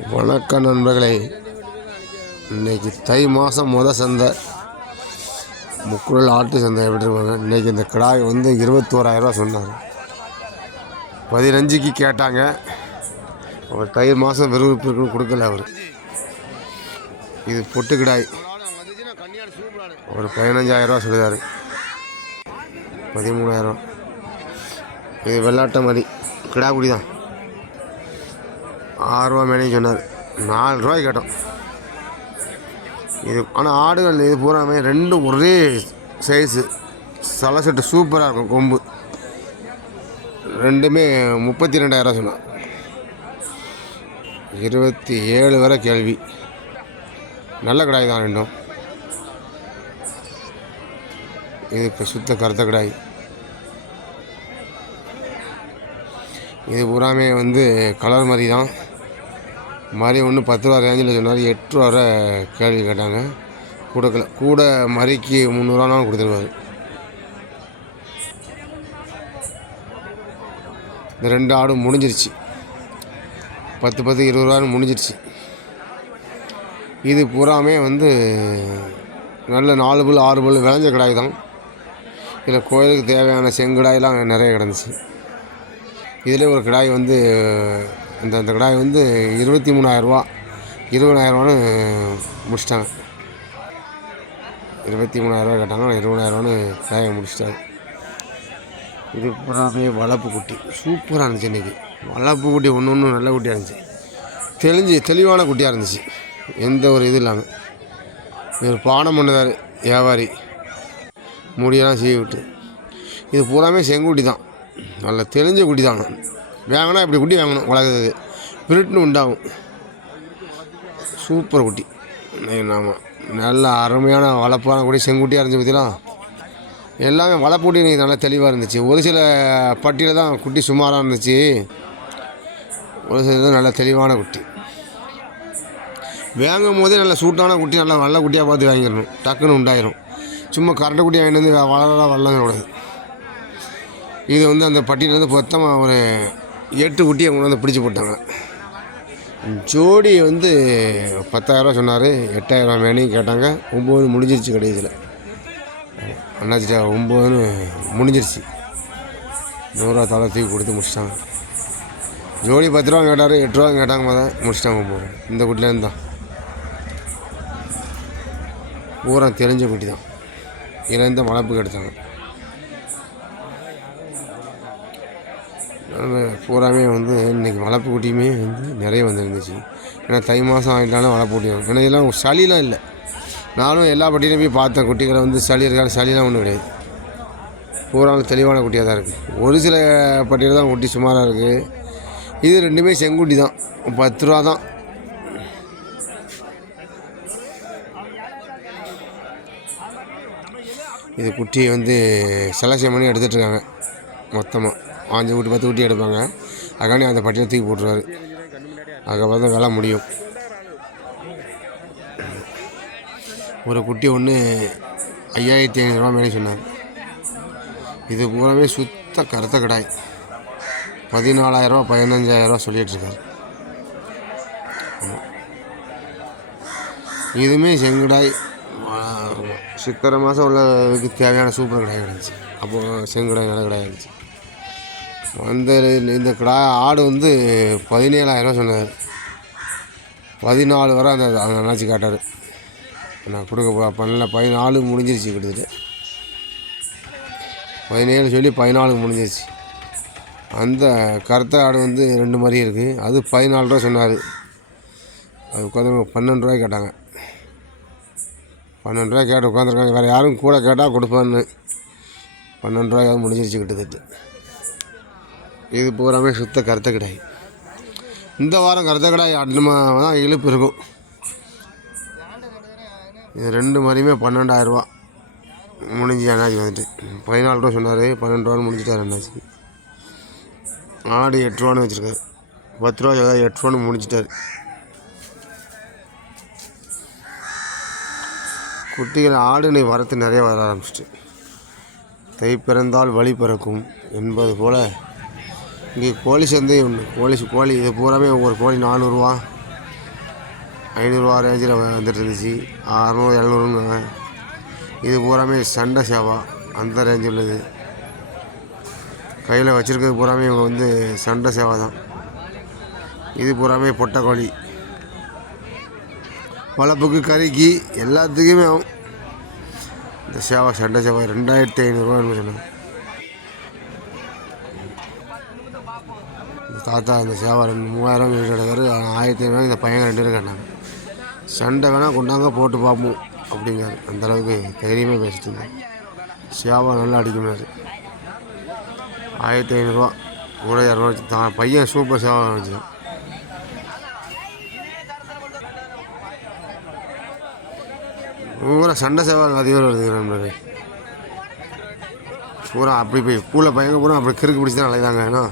வணக்கம் நண்பர்களே இன்னைக்கு தை மாதம் முத சந்தை. முக்குழல் ஆட்டு சந்தை எப்படி இருப்பாங்க இன்னைக்கு இந்த கிடாய் வந்து இருபத்தோராயிரரூவா சொன்னார் பதினஞ்சுக்கு கேட்டாங்க. அவர் தை மாதம் விறுவிறுப்பு கொடுக்கல அவர். இது பொட்டு கிடாய். ஒரு பதினஞ்சாயிரரூவா சொல்லுதார் பதிமூணாயிரம் இது வெள்ளாட்ட மாதிரி கிடாக்குடி தான் ஆறுரூவா மேலேயும் சொன்னார். நாலு ரூபாய் கேட்டோம். இது ஆனால் ஆடுகள் இது பூராமே ரெண்டும் ஒரே சைஸு சலசெட்டு சூப்பராக இருக்கும் கொம்பு. ரெண்டுமே முப்பத்தி ரெண்டாயிரம் சொன்னான். இருபத்தி ஏழு வரை கேள்வி. நல்ல கடாய் தான் ரெண்டும். இது இப்போ சுத்த கருத்த கடாய். இது பூராமே வந்து கலர் மாதிரி தான். மாதிரி ஒன்று பத்து ரூபா ரேஞ்சில் சொன்னார். எட்டு ரூபா வரை கேள்வி கேட்டாங்க. கொடுக்கல கூட மறிக்கு முந்நூறுவானாலும் கொடுத்துருவாரு இந்த ரெண்டு ஆடும் முடிஞ்சிருச்சு. பத்து பத்து இருபது ரூபான்னு முடிஞ்சிருச்சு. இது பூராமே வந்து நல்ல நாலு புல் ஆறு புல் விளைஞ்ச கடாய் தான். இதில் கோயிலுக்கு தேவையான செங்கடாயெலாம் நிறைய கிடந்துச்சு. இதிலே ஒரு கிடாய் வந்து அந்த அந்த கடாய் வந்து இருபத்தி மூணாயிரரூவா. இருபதாயிரரூவான்னு முடிச்சிட்டாங்க. இருபத்தி மூணாயிரரூவா கேட்டாங்க ஆனால் இருபதாயிரரூவான்னு கடாயை முடிச்சிட்டாங்க. இது பூராமே வளப்பு குட்டி. சூப்பராக இருந்துச்சு இன்றைக்கி வளப்பு குட்டி ஒன்று ஒன்று நல்ல குட்டியாக இருந்துச்சு. தெளிஞ்சு தெளிவான குட்டியாக இருந்துச்சு. எந்த ஒரு இது இல்லாமல் இவர் பானம் பண்ணுதார் வியாபாரி. முடியெல்லாம் செய்ய விட்டு. இது பூராமே செங்குட்டி தான். நல்ல தெளிஞ்ச குட்டி தான். வாங்கினா இப்படி குட்டி வாங்கணும் உலகத்துக்கு பிரிட்னு உண்டாகும். சூப்பர் குட்டி. ஆமாம் நல்ல அருமையான வளர்ப்பான குட்டி செங்குட்டியாக இருந்துச்சு பார்த்தீங்களா எல்லாமே வளர்ப்பு குட்டி நல்லா தெளிவாக இருந்துச்சு. ஒரு சில பட்டியில் தான் குட்டி சுமாராக இருந்துச்சு. ஒரு சில தான் நல்ல தெளிவான குட்டி. வாங்கும் போதே நல்ல சூட்டான குட்டி நல்லா நல்ல குட்டியாக பார்த்து வாங்கிடணும். டக்குன்னு உண்டாயிரும். சும்மா கரண்டை குட்டி வாங்கிட்டு வந்து வளர வளங்க கூடாது இது வந்து அந்த பட்டியிலேருந்து மொத்தமாக ஒரு எட்டு குட்டியை கொண்டு வந்து பிடிச்சி போட்டாங்க. ஜோடி வந்து பத்தாயிரரூவா சொன்னார் எட்டாயிரரூவா மேனையும் கேட்டாங்க ஒம்பது முடிஞ்சிருச்சு கடைசியில். அண்ணாச்சிட்டா ஒம்பதுன்னு முடிஞ்சிருச்சு. நூறுரூவா தலை தூக்கி கொடுத்து முடிச்சிட்டாங்க. ஜோடி பத்து ரூபா கேட்டார் எட்டு ரூபா கேட்டாங்க மொதல் முடிச்சிட்டாங்க ஒம்பது. இந்த குட்டிலேருந்து தான் பூரா தெரிஞ்ச குட்டி தான். இதுலேருந்து வளர்ப்பு கெடுத்தாங்க. பூராமே வந்து இன்றைக்கி வளர்ப்பு குட்டியுமே வந்து நிறைய வந்துருந்துச்சு. ஏன்னா தை மாதம் ஆகிட்டாலும் வளர்ப்பு குட்டி வரும். ஏன்னா இதெல்லாம் சளிலாம் இல்லை. நானும் எல்லா பட்டியிலும் போய் பார்த்தேன். குட்டிகளை வந்து சளி இருக்காது சளிலாம் ஒன்றும் கிடையாது. பூரா தெளிவான குட்டியாக தான் இருக்குது ஒரு சில பட்டியில் தான் குட்டி சுமாராக இருக்குது இது ரெண்டுமே செங்குட்டி தான். பத்து ரூபா தான். இது குட்டியை வந்து செலக்ஷன் பண்ணி எடுத்துகிட்டு இருக்காங்க. மொத்தமாக அஞ்சு குட்டி பத்து குட்டி எடுப்பாங்க. அதுக்காண்டி அந்த பட்டியலை தூக்கி போட்டுருவாரு. அதுக்கப்புறம் தான் வேலை முடியும். ஒரு குட்டி ஒன்று ஐயாயிரத்தி ஐநூறுரூவா மேலே சொன்னார். இது பூராமே சுத்த கருத்த கடாய். பதினாலாயிரரூவா பதினஞ்சாயிரரூவா சொல்லிகிட்ருக்காரு ஆமாம். இதுவுமே செங்குடாய் சித்திரை மாதம் உள்ளதுக்கு தேவையான சூப்பர் கடாய் இருந்துச்சு அப்போது செங்குடாய் நல்ல கடாய் இருந்துச்சு அந்த இந்த கடா ஆடு வந்து பதினேழாயிரம் சொன்னார். பதினாலு வரை அந்த அந்த அண்ணாச்சி காட்டார். நான் கொடுக்க பண்ணல பதினாலு முடிஞ்சிருச்சு கிட்டத்தட்ட. பதினேழு சொல்லி பதினாலு முடிஞ்சிருச்சு. அந்த கருத்த ஆடு வந்து ரெண்டு மாதிரி இருக்குது அது பதினாலு ரூபா சொன்னார். அது உட்காந்து பன்னெண்டு ரூபாய் கேட்டாங்க. பன்னெண்டு ரூபாய் கேட்டு உட்காந்துருக்காங்க வேறு யாரும் கூட கேட்டால் கொடுப்பான்னு. பன்னெண்டு ரூபாய் முடிஞ்சிருச்சு கிட்டத்தட்ட. இது பூராமே சுத்த கருத்த கிடாய் இந்த வாரம் கருத்த கிடாய் அட்லமா தான் இழுப்பு இருக்கும். இது ரெண்டு மாதிரியுமே பன்னெண்டாயிரரூபா. முடிஞ்சு அண்ணாச்சி வந்துட்டு. பதினாலு ரூபா சொன்னார் பன்னெண்டு ரூபான்னு முடிஞ்சிட்டார் அண்ணாச்சி ஆடு எட்டு ரூபான்னு வச்சுருக்காரு. பத்து ரூபா ஏதாவது எட்டு ரூபான்னு முடிஞ்சிட்டார். குட்டிகள் ஆடுனை வரத்து நிறைய வர ஆரம்பிச்சிட்டு. தை பிறந்தால் வழி பிறக்கும் என்பது போல் இங்கே கோழி சந்தை ஒன்று கோழி கோழி இது பூராமே ஒவ்வொரு கோழி நானூறுரூவா ஐநூறுரூவா ரேஞ்சில் வந்துட்டு இருந்துச்சு அறநூறு எழுநூறுங்க இது பூராமே சண்டை சேவா. அந்த ரேஞ்சு உள்ளது. கையில் வச்சுருக்கிறது பூராமே இவங்க வந்து சண்டை சேவா தான். இது பூராமே பொட்டைக்கோழி வளப்புக்கு கறிக்கு எல்லாத்துக்குமே ஆகும். இந்த சேவா சண்டை சேவா ரெண்டாயிரத்தி ஐநூறுரூவா சொன்னாங்க இந்த தாத்தா இந்த சேவா ரெண்டு மூவாயிரம் வீட்டு ஆயிரத்தி ஐநூறு இந்த பையன் ரெண்டு பேரும் கேட்டாங்க சண்டை வேணால் கொண்டாங்க போட்டு பார்ப்போம் அப்படிங்காரு அந்தளவுக்கு தைரியமாக பேசிட்டு இருந்தேன் சேவா நல்லா அடிக்குமாரு ஆயிரத்தி ஐநூறுரூவா கூட இரநூறு தான் பையன் சூப்பர் சேவா வச்சுதான் பூரா சண்டை சேவா அதிகம் வருது நம்மளுக்கு பூரா. அப்படி போய் பூவில் பையங்க பூரா அப்படி கிறுக்கு பிடிச்சி தான் அலைதாங்க ஏன்னா